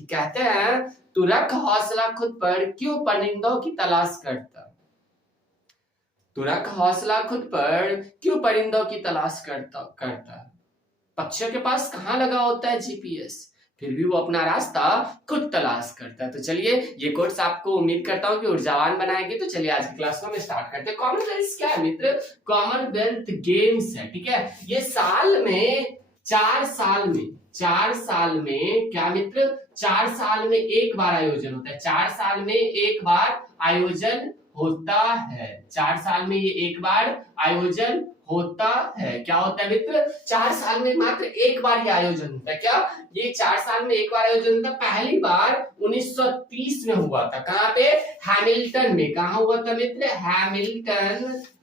कि कहते हैं तू रख हौसला खुद पर, क्यों परिंदों की तलाश करता। तू रख हौसला खुद पर, क्यों परिंदों की तलाश करता। पक्षियों के पास कहाँ लगा होता है जीपीएस, फिर भी वो अपना रास्ता खुद तलाश करता है। तो चलिए ये कोर्स आपको उम्मीद करता हूँ कि ऊर्जावान बनाएंगे। तो चलिए आज की क्लास को हम स्टार्ट करते हैं। कॉमनवेल्थ क्या है मित्र? कॉमनवेल्थ गेम्स है, ठीक है। ये साल में 4 साल में क्या मित्र? 4 साल में एक बार आयोजन होता है। 4 साल में एक बार आयोजन होता है। 4 साल में ये एक बार आयोजन होता है। क्या होता है मित्र? 4 साल में मात्र एक बार ये आयोजन होता है। क्या ये 4 साल में एक बार आयोजन होता है? पहली बार 1930 में हुआ था। कहाँ पे? हैमिल्टन में। कहाँ हुआ था मित्र?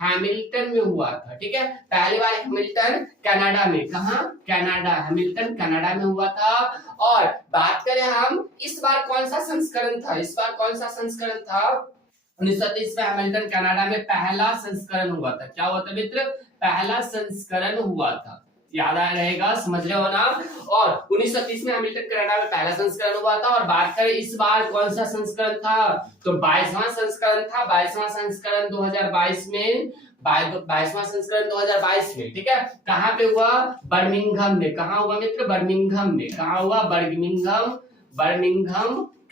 हैमिल्टन में हुआ था, ठीक है। पहली बार हैमिल्टन कनाडा में। कहाँ? कनाडा, हैमिल्टन कनाडा में हुआ था। और बात करें हम इस बार कौन सा संस्करण था? इस बार कौन सा संस्करण था? 1930 में हैमिल्टन कनाडा में पहला संस्करण हुआ था। क्या हुआ था मित्र? पहला संस्करण हुआ था। याद आ रहेगा, समझ रहे हो ना। और 1930 में हैमिल्टन कनाडा में पहला संस्करण हुआ था। और बात करें इस बार कौन सा संस्करण था, तो 22वां संस्करण था। 22वां संस्करण 2022 में, 22वां संस्करण 2022 में, ठीक है। कहाँ पे हुआ? बर्मिंघम में। कहाँ हुआ मित्र? बर्मिंघम में। कहाँ हुआ? Birmingham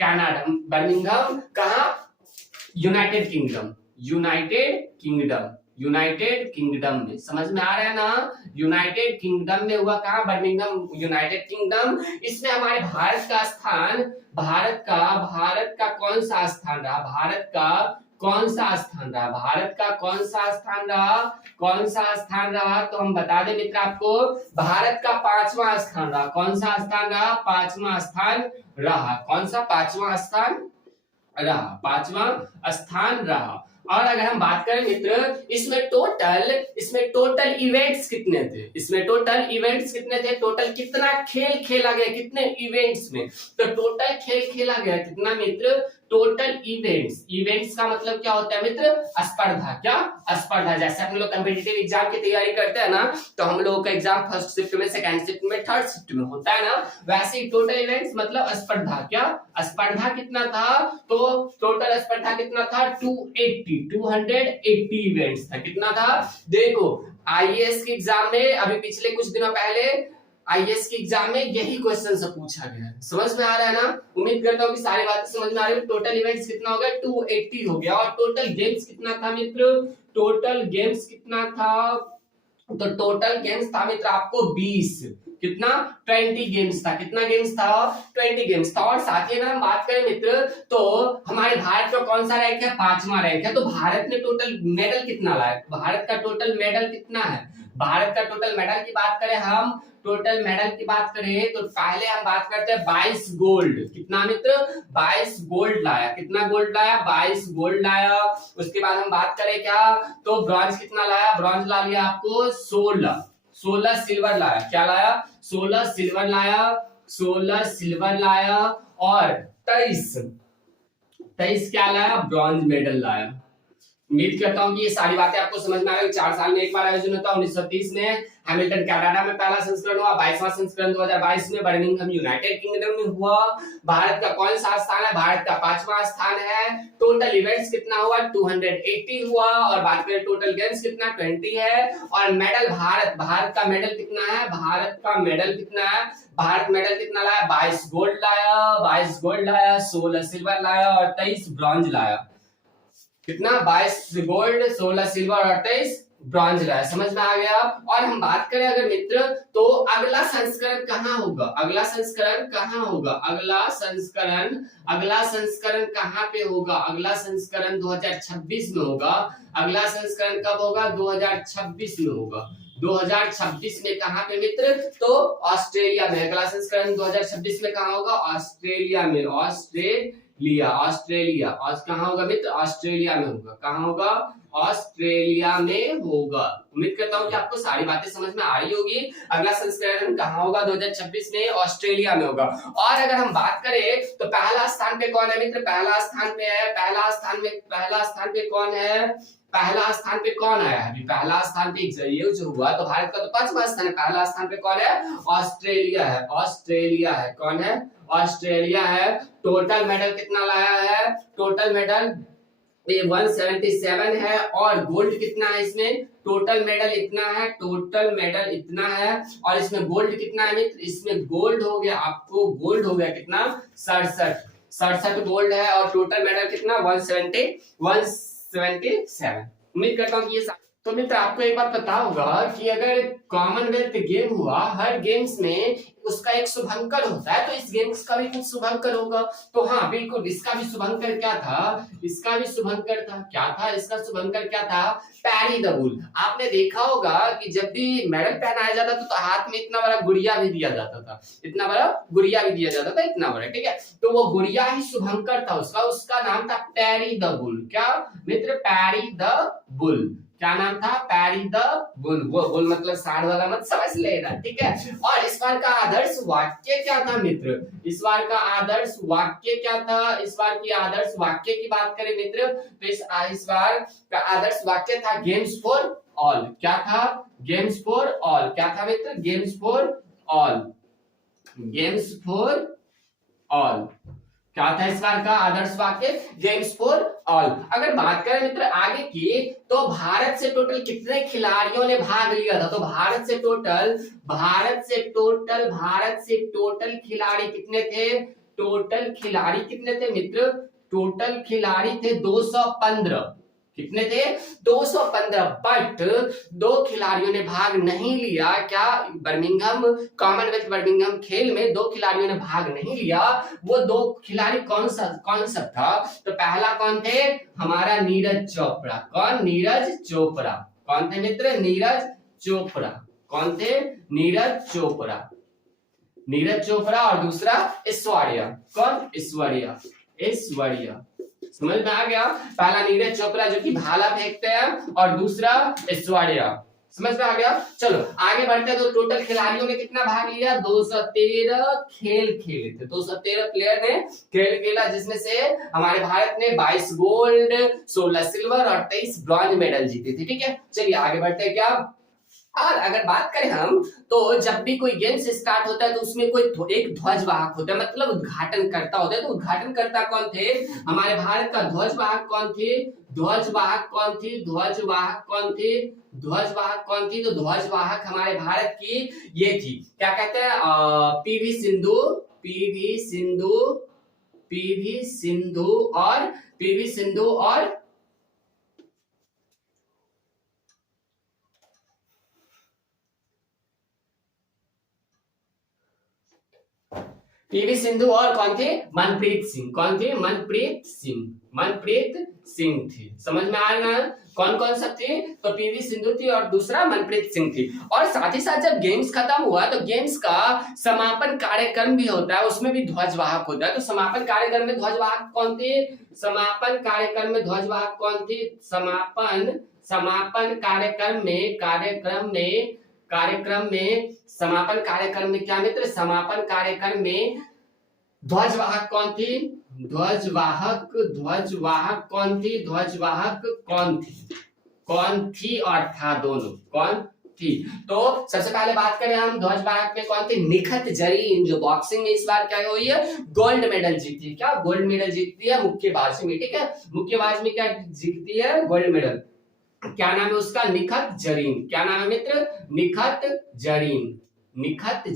Canada. बर्मिंघम कहाँ? यूनाइटेड किंगडम में। समझ में आ रहा है ना? यूनाइटेड किंगडम में हुआ। कहाँ? Birmingham, United kingdom. इसमें हमारे भारत का स्थान, भारत का कौन सा स्थान रहा? भारत का कौन सा स्थान रहा? तो हम बता दें मित्र आपको, भारत का 5वां स्थान रहा। कौन सा स्थान रहा? 5वां स्थान रहा। कौन सा? 5वां स्थान रहा। 5वां स्थान रहा। और अगर हम बात करें मित्र, इसमें टोटल इवेंट्स कितने थे? टोटल कितना खेल खेला गया? कितने इवेंट्स में? तो टोटल खेल खेला गया कितना मित्र? टोटल इवेंट्स का मतलब क्या होता है मित्र? स्पर्धा। क्या? स्पर्धा। जैसे हम लोग कॉम्पिटिटिव एग्जाम की तैयारी करते हैं ना, तो हम लोगों का एग्जाम फर्स्ट शिफ्ट में, सेकंड शिफ्ट में, थर्ड शिफ्ट में होता है ना, वैसे ही टोटल इवेंट्स मतलब स्पर्धा। क्या? स्पर्धा कितना था? तो टोटल स्पर्धा कितना था? 280 इवेंट्स था। कितना था? देखो आईएएस के एग्जाम में अभी पिछले कुछ दिनों पहले आईएएस के एग्जाम में यही क्वेश्चन से पूछा गया है। समझ में आ रहा है ना? उम्मीद करता हूँ कि सारी बातें समझ में आ रही है। टोटल इवेंट्स कितना हो गया? 280 हो गया। और टोटल गेम्स कितना था मित्र? टोटल गेम्स कितना था? तो टोटल गेम्स था मित्र आपको 20। कितना? 20 गेम्स था। कितना गेम्स था? 20 गेम्स था। और साथ ही अगर हम बात करें मित्र, तो हमारे भारत का कौन सा रैंक है? 5वां रैंक है। तो भारत ने टोटल मेडल कितना लाया? भारत का टोटल मेडल कितना है? भारत का टोटल मेडल की बात करें हम, टोटल मेडल की बात करें तो पहले हम बात करते हैं 22 गोल्ड। कितना मित्र? 22 गोल्ड लाया। कितना गोल्ड लाया? 22 गोल्ड लाया। उसके बाद हम बात करें क्या, तो ब्रॉन्ज कितना लाया? ब्रॉन्ज ला लिया आपको 16 सिल्वर लाया। क्या लाया? 16 सिल्वर लाया। और 23 क्या लाया? ब्रॉन्ज मेडल लाया। उम्मीद करता हूँ कि ये सारी बातें आपको समझ में आ गई। 4 साल में एक बार आयोजन होता है। 1930 में हैमिल्टन कनाडा में पहला संस्करण हुआ। 22वां संस्करण 2022 में बर्मिंघम यूनाइटेड किंगडम में हुआ। भारत का कौन सा स्थान है? भारत का 5वां स्थान है। टोटल इवेंट्स कितना हुआ? 280 हुआ। और बात करें टोटल गेम्स कितना? 20 है। और मेडल भारत का मेडल कितना है? भारत मेडल कितना लाया? 22 गोल्ड लाया, 16 सिल्वर लाया और 23 ब्रॉन्ज लाया। कितना? 22 गोल्ड, 16 सिल्वर और 23 ब्रॉन्ज लाया। समझ में आ गया? और हम बात करें अगर मित्र, तो अगला संस्करण कहाँ होगा? अगला संस्करण कहाँ पे होगा? अगला संस्करण 2026 में होगा। अगला संस्करण कब होगा? 2026 में होगा। 2026 में कहाँ पे मित्र? तो ऑस्ट्रेलिया में। अगला संस्करण 2026 में कहाँ होगा? ऑस्ट्रेलिया में। ऑस्ट्रेलिया। और कहाँ होगा मित्र? ऑस्ट्रेलिया में होगा। कहाँ होगा? ऑस्ट्रेलिया में होगा। उम्मीद करता हूँ कि आपको सारी बातें समझ में आ रही होगी। अगला संस्करण कहाँ होगा? 2026 में ऑस्ट्रेलिया में होगा। और अगर हम बात करें तो पहला स्थान पे कौन है मित्र? पहला स्थान पे है, पहला स्थान पे कौन है? पहला स्थान पे कौन आया है? अभी पहला स्थान पे ये जो हुआ तो भारत का तो 5वां स्थान है। पहला स्थान पे कौन है? ऑस्ट्रेलिया है। ऑस्ट्रेलिया है। कौन है? ऑस्ट्रेलिया है। टोटल मेडल कितना लाया है? टोटल मेडल 177 है। और गोल्ड कितना है इसमें? टोटल मेडल इतना है, टोटल मेडल इतना है। और इसमें गोल्ड कितना है मित्र? इसमें गोल्ड हो गया, आपको गोल्ड हो गया कितना? 67 गोल्ड है। और टोटल मेडल कितना? 177। उम्मीद करता हूँ कि ये तो मित्र आपको एक बात पता होगा कि अगर कॉमनवेल्थ गेम हुआ, हर गेम्स में उसका एक शुभंकर होता है, तो इस गेम्स का भी कुछ शुभंकर होगा। तो हाँ बिल्कुल, इसका भी शुभंकर क्या था? इसका भी शुभंकर था। क्या था इसका शुभंकर? क्या था? पैरी द बुल। आपने देखा होगा कि जब भी मेडल पहनाया जाता था तो हाथ में इतना बड़ा गुड़िया भी दिया जाता था, इतना बड़ा गुड़िया भी दिया जाता था, इतना बड़ा, ठीक है। तो वो गुड़िया ही शुभंकर था उसका, उसका नाम था पैरी द बुल। क्या मित्र? पैरी द बुल। क्या नाम था? पैरी द बुल। वो बुल मतलब सांड वाला मत समझ लेना, ठीक है। और इस बार का आदर्श वाक्य क्या था मित्र? इस बार का आदर्श वाक्य क्या था? इस बार की आदर्श वाक्य की बात करें मित्र तो इस बार का आदर्श वाक्य था गेम्स फॉर ऑल। क्या था? Games for all. क्या था मित्र? Games for all. Games for all. क्या था इस बार का आदर्श वाक्य? Games for all. अगर बात करें मित्र आगे की तो भारत से टोटल कितने खिलाड़ियों ने भाग लिया था? तो भारत से टोटल खिलाड़ी कितने थे? टोटल खिलाड़ी कितने थे मित्र? टोटल खिलाड़ी थे 215। कितने थे? 215। बट 2 खिलाड़ियों ने भाग नहीं लिया। क्या? बर्मिंघम, कॉमनवेल्थ बर्मिंघम खेल में 2 खिलाड़ियों ने भाग नहीं लिया। वो 2 खिलाड़ी कौन सब था? तो पहला कौन थे? हमारा नीरज चोपड़ा। कौन? नीरज चोपड़ा। कौन थे मित्र? नीरज चोपड़ा। कौन थे? नीरज चोपड़ा। नीरज चोपड़ा। और दूसरा ऐश्वर्या। कौन? ऐश्वर्या। समझ में आ गया? पहला नीरज चोपड़ा जो कि भाला फेंकते हैं, और दूसरा ऐश्वर्या। समझ में आ गया? चलो आगे बढ़ते हैं। तो टोटल खिलाड़ियों ने कितना भाग लिया? 213 खेल खेले थे। 213 प्लेयर ने खेल खेला, जिसमें से हमारे भारत ने 22 गोल्ड, 16 सिल्वर और 23 ब्रॉन्ज मेडल जीते थे, ठीक है। चलिए आगे बढ़ते हैं। क्या? और अगर बात करें हम तो जब भी कोई गेम्स स्टार्ट होता है तो उसमें कोई एक ध्वजवाहक होता है, मतलब उद्घाटन करता होता है। तो उद्घाटन करता कौन थे? हमारे भारत का ध्वजवाहक कौन थे? ध्वजवाहक कौन थी? ध्वजवाहक कौन थी? ध्वजवाहक कौन थी? तो ध्वजवाहक हमारे भारत की ये थी, क्या कहते हैं? PV Sindhu. PV Sindhu. PV Sindhu और पीवी सिंधु और पीवी सिंधु और कौन थे? मनप्रीत सिंह। कौन थे? मनप्रीत सिंह। मनप्रीत सिंह थी। समझ में आ रहा है कौन कौन सब थे? तो पीवी सिंधु थी और दूसरा मनप्रीत सिंह थी। और साथ ही साथ जब गेम्स खत्म हुआ तो गेम्स का समापन कार्यक्रम भी होता है, उसमें भी ध्वजवाहक होता है। तो समापन कार्यक्रम में ध्वजवाहक कौन थे? समापन कार्यक्रम में ध्वजवाहक कौन थे? समापन कार्यक्रम में क्या मित्र? समापन कार्यक्रम में ध्वजवाहक कौन थी? ध्वजवाहक कौन थी? ध्वजवाहक कौन थी और था दोनों? कौन थी? तो सबसे पहले बात करें हम ध्वजवाहक में कौन थी? निखत जरीन, जो बॉक्सिंग में इस बार क्या हुई है? गोल्ड मेडल जीती है। क्या? गोल्ड मेडल जीतती है मुक्केबाजी में, ठीक है। मुक्केबाजी में क्या जीतती है? Gold medal. क्या नाम है उसका? निखत जरीन। क्या नाम है मित्र? निखत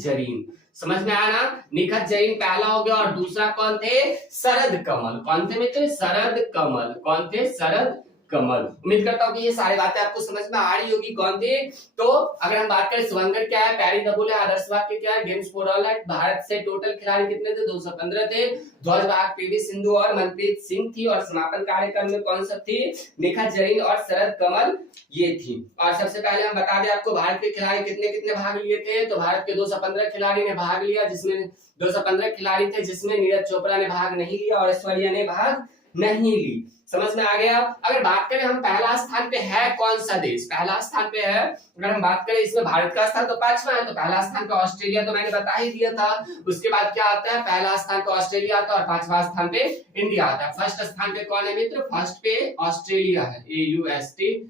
जरीन। समझ में आया ना? निखत जरीन पहला हो गया। और दूसरा कौन थे? शरद कमल। कौन थे मित्र? शरद कमल। कौन थे? शरद कमल। उम्मीद करता हूँ कि ये सारी बातें आपको समझ में आ रही होगी कौन थे। तो अगर हम बात करें शुभंकर क्या है, पैरी द बुल है, आदर्श वाक्य क्या है, गेम्स फॉर ऑल है। भारत से टोटल खिलाड़ी कितने थे? 215 थे। ध्वजवाहक पीवी सिंधु और मनप्रीत सिंह थी। और समापन कार्यक्रम में कौन सब थी? निखत जरीन और शरद कमल ये थी। और सबसे पहले हम बता दें आपको भारत के खिलाड़ी कितने कितने भाग लिए थे। तो भारत के 215 खिलाड़ी ने भाग लिया, जिसमें 215 खिलाड़ी थे, जिसमें नीरज चोपड़ा ने भाग नहीं लिया और ऐश्वर्या ने भाग नहीं ली। समझ में आ गया। अगर बात करें हम पहला स्थान पे है कौन सा देश, पहला स्थान पे है, अगर हम बात करें इसमें भारत का स्थान तो 5वां है, तो पहला स्थान पे ऑस्ट्रेलिया तो मैंने बता ही दिया था। उसके बाद क्या आता है, पहला स्थान पे ऑस्ट्रेलिया आता है और 5वां स्थान पे इंडिया आता है। फर्स्ट स्थान पे कौन है मित्र, फर्स्ट पे ऑस्ट्रेलिया है, AUSTRALIA,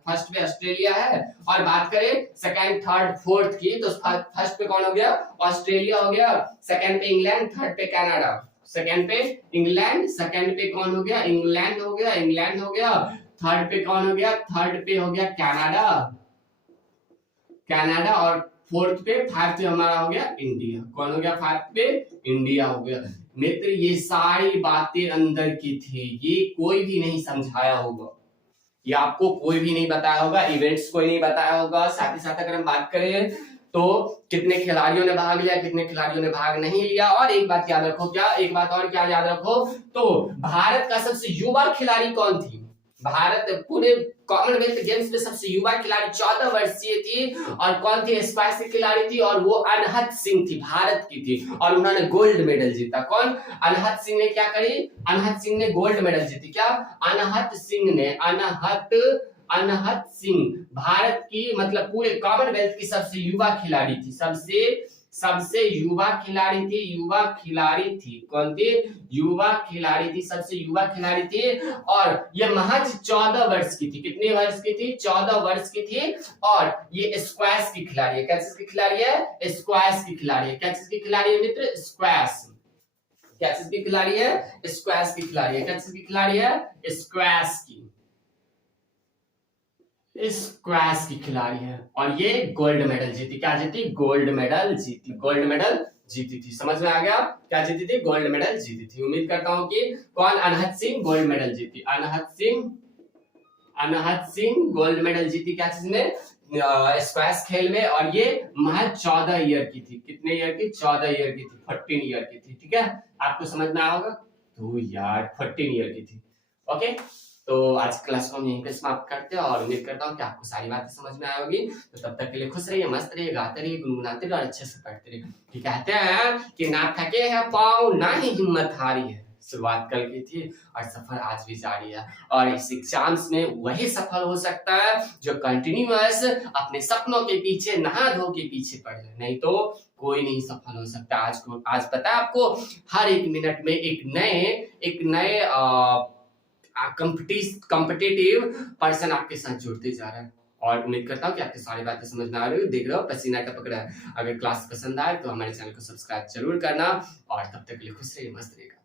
फर्स्ट पे ऑस्ट्रेलिया है। और बात करें सेकंड थर्ड फोर्थ की, तो फर्स्ट पे कौन हो गया, ऑस्ट्रेलिया हो गया, सेकंड पे इंग्लैंड, थर्ड पे कनाडा, सेकंड पे इंग्लैंड, सेकंड पे कौन हो गया, इंग्लैंड हो गया, इंग्लैंड हो गया, थर्ड पे कौन हो गया, थर्ड पे हो गया कनाडा, कनाडा, और फोर्थ पे, फाइव पे हमारा हो गया इंडिया। कौन हो गया, फाइव पे इंडिया हो गया। मित्र ये सारी बातें अंदर की थी, ये कोई भी नहीं समझाया होगा, ये आपको कोई भी नहीं बताया होगा, इवेंट्स कोई नहीं बताया होगा। साथ ही साथ अगर हम बात करें तो कितने खिलाड़ियों ने भाग लिया, कितने खिलाड़ियों ने भाग नहीं लिया। और एक बात याद रखो, क्या एक बात और क्या याद रखो, तो भारत का सबसे युवा खिलाड़ी कौन थी, भारत पूरे कॉमनवेल्थ गेम्स में सबसे युवा खिलाड़ी 14 वर्षीय थी, और कौन थी, स्क्वैश की खिलाड़ी थी, और वो अनहद सिंह थी, भारत की थी, और उन्होंने गोल्ड मेडल जीता। कौन, अनहद सिंह ने क्या करी, अनहद सिंह ने गोल्ड मेडल जीती। क्या, अनहद सिंह ने, अनहद सिंह भारत की मतलब पूरे कॉमनवेल्थ की सबसे युवा खिलाड़ी थी, सबसे युवा खिलाड़ी थी, युवा खिलाड़ी थी। कौन थी, युवा खिलाड़ी थी, सबसे युवा खिलाड़ी थी। और ये महज 14 वर्ष की थी। कितने वर्ष की थी, 14 वर्ष की थी। और ये स्क्वैश की खिलाड़ी है। क्या चीज की खिलाड़ी है, स्क्वैश की खिलाड़ी है। क्या चीज की खिलाड़ी है मित्र, स्क्वैश। क्या चीज की खिलाड़ी है, स्क्वैश की खिलाड़ी है। क्या चीज की खिलाड़ी है, स्क्वैश की, स्क्वैश की खिलाड़ी है। और ये गोल्ड मेडल जीती। क्या जीती, गोल्ड मेडल जीती, गोल्ड मेडल जीती थी। समझ में आ गया, क्या जीती थी, गोल्ड मेडल जीती थी। उम्मीद करता हूं कि कौन, अनहद सिंह गोल्ड मेडल जीती, अनहद सिंह गोल्ड मेडल जीती। क्या चीज में, स्क्वैश खेल में। और ये महज 14 ईयर की थी। कितने ईयर की, 14 ईयर की थी, 14 ईयर की थी। ठीक है, आपको समझ में आया होगा, तो यार 14 ईयर की थी। ओके, तो आज क्लास को हम यहीं पे समाप्त करते हैं, और उम्मीद करता हूँ कि आपको सारी बातें समझ में आई होगी। तो तब तक के लिए खुश रहिए, मस्त रहिए, गाते रहिए, गुनगुनाते रहिए और अच्छे से पढ़ते रहिए। कि कहते हैं कि ना थके हैं पाँव, ना ही हिम्मत हारी है। शुरुआत कल की थी और सफर आज भी जारी है। और इस एग्जाम्स में वही सफल हो सकता है जो कंटिन्यूअस अपने सपनों के पीछे, नहा धो के पीछे पड़े, नहीं तो कोई नहीं सफल हो सकता। आज पता है आपको, हर एक मिनट में एक नए कॉम्पिटिटिव पर्सन आपके साथ जुड़ते जा रहा है। और उम्मीद करता हूँ कि आपकी सारी बातें समझ में आ रही हो, देख रहे हो पसीना टपक रहा है। अगर क्लास पसंद आए तो हमारे चैनल को सब्सक्राइब जरूर करना, और तब तक के लिए खुश रहिए, मस्त रहिएगा।